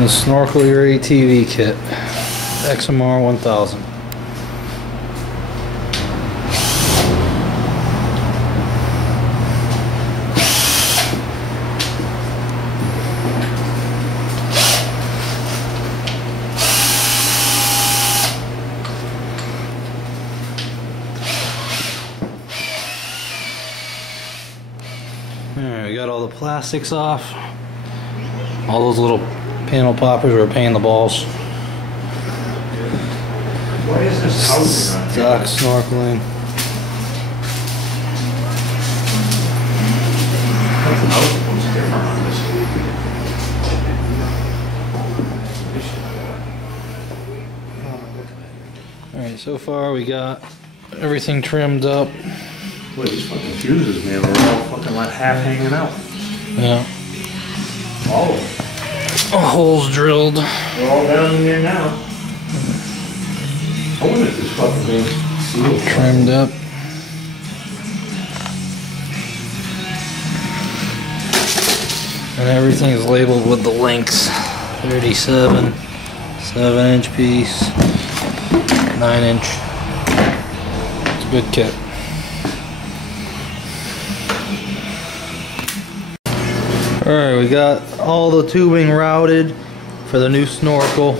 The Snorkel Your ATV kit, XMR 1000. Alright, we got all the plastics off. All those little panel poppers were a pain in the balls. Why is this housing on Stock snorkeling. Alright, so far we got everything trimmed up. Boy, these fucking fuses, man, we're all fucking like half hanging out. Yeah. All of them. Holes drilled. We're all down in there now. I wonder if this fucking thing sealed. Trimmed up. And everything's labeled with the links. 37, 7-inch piece, 9-inch. It's a good kit. Alright, we got all the tubing routed for the new snorkel.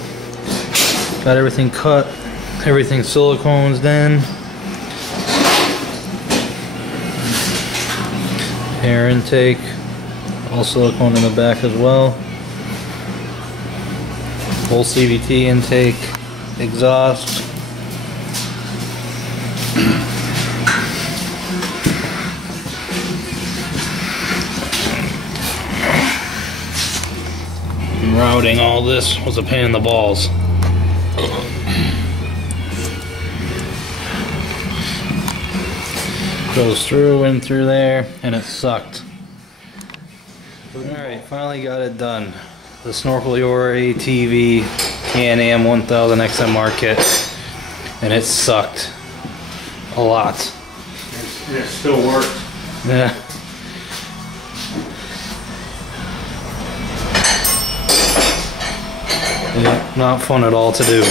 Got everything cut, everything silicones in. Air intake, all silicone in the back as well. Full CVT intake, exhaust. Routing all this was a pain in the balls. Goes through and through there, and it sucked. Alright, finally got it done. The Snorkel Your ATV Can Am 1000 XMR kit, and it sucked a lot. And it still works. Yeah. Yeah, not fun at all to do,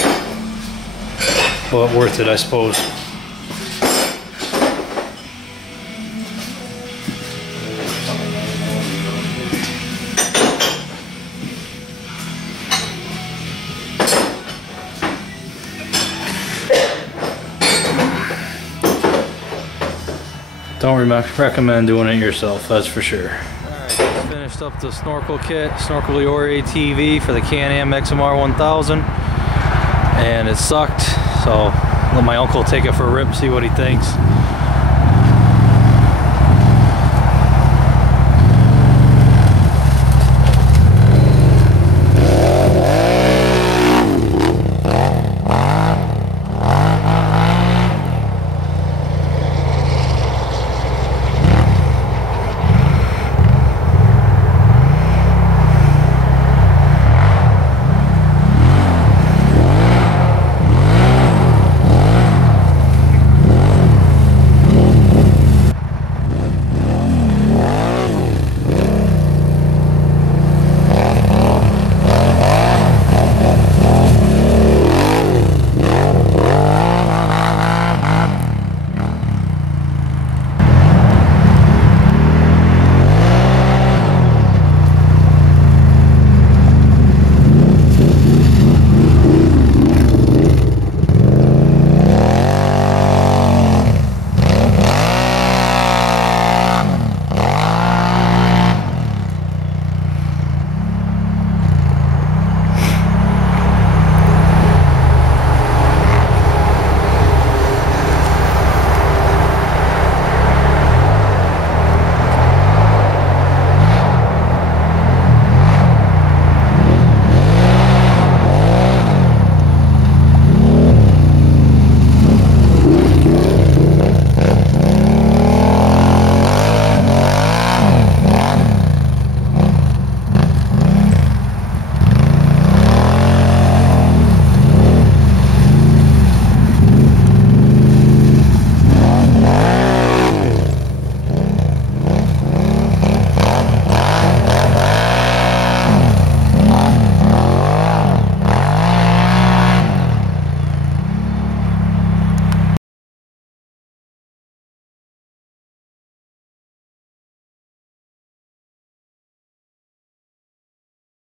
but worth it, I suppose. Don't recommend doing it yourself, that's for sure. Finished up the snorkel kit, Snorkel Your ATV for the Can Am XMR 1000, and it sucked, so let my uncle take it for a rip, see what he thinks.